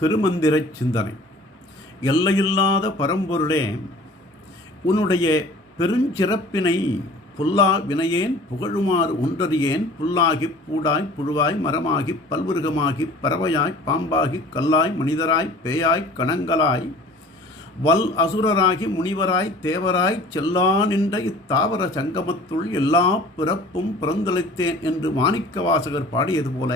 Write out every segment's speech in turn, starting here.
திருமந்திர சிந்தனை. எல்லையில்லாத பரம்பொருளே உன்னுடைய பெருஞ்சிறப்பினை புல்லா வினையேன் புகழுமாறு ஒன்றறியேன் புல்லாகிப் பூடாய் புழுவாய் மரமாகிப் பல்விருகமாகிப் பறவையாய் பாம்பாகிக் கல்லாய் மனிதராய் பேயாய் கணங்களாய் வல் அசுரராகி முனிவராய் தேவராய் செல்லா நின்ற இத்தாவர சங்கமத்துள் எல்லா பிறப்பும் பிறந்தளித்தேன் என்று மாணிக்க வாசகர் பாடியது போல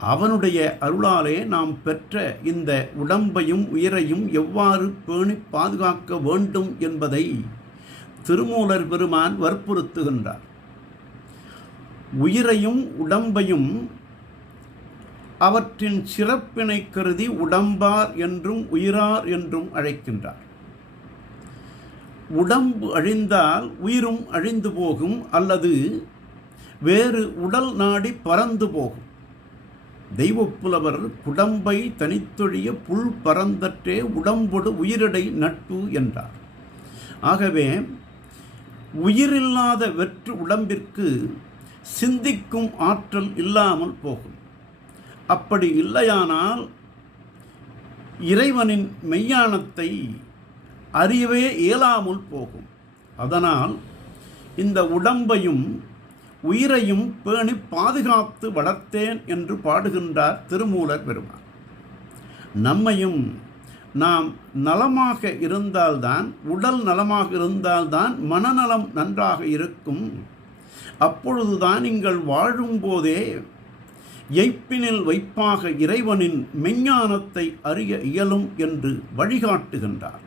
அவனுடைய அருளாலே நாம் பெற்ற இந்த உடம்பையும் உயிரையும் எவ்வாறு பேணி பாதுகாக்க வேண்டும் என்பதை திருமூலர் பெருமான் வற்புறுத்துகின்றார். உயிரையும் உடம்பையும் அவற்றின் சிறப்பினை கருதி உடம்பார் என்றும் உயிரார் என்றும் அழைக்கின்றார். உடம்பு அழிந்தால் உயிரும் அழிந்து போகும் அல்லது வேறு உடல் நாடி பறந்து போகும். தெய்வப்புலவர் குடம்பை தனித்தொழிய புல் பறந்தற்றே உடம்பொடு உயிரிடை நட்பு என்றார். ஆகவே உயிரில்லாத வெற்று உடம்பிற்கு சிந்திக்கும் ஆற்றல் இல்லாமல் போகும். அப்படி இல்லையானால் இறைவனின் மெய்யானத்தை அறியவே இயலாமல் போகும். அதனால் இந்த உடம்பையும் உயிரையும் பேணி பாதுகாத்து வளர்த்தேன் என்று பாடுகின்றார் திருமூலர் பெருமான். நம்மையும் நாம் நலமாக இருந்தால்தான் உடல் நலமாக இருந்தால்தான் மனநலம் நன்றாக இருக்கும். அப்பொழுதுதான் நீங்கள் வாழும்போதே எய்ப்பினில் வைப்பாக இறைவனின் மெஞ்ஞானத்தை அறிய இயலும் என்று வழிகாட்டுகின்றார்.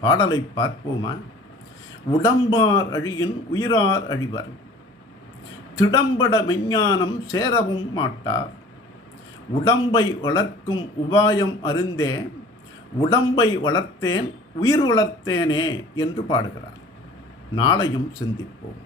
பாடலை பார்ப்போமா? உடம்பார் அழியின் உயிரார் அழிவர். திடம்பட மெஞ்ஞானம் சேரவும் மாட்டார். உடம்பை வளர்க்கும் உபாயம் அறிந்தே உடம்பை வளர்த்தேன் உயிர் வளர்த்தேனே என்று பாடுகிறார். நாளையும் சிந்திப்போம்.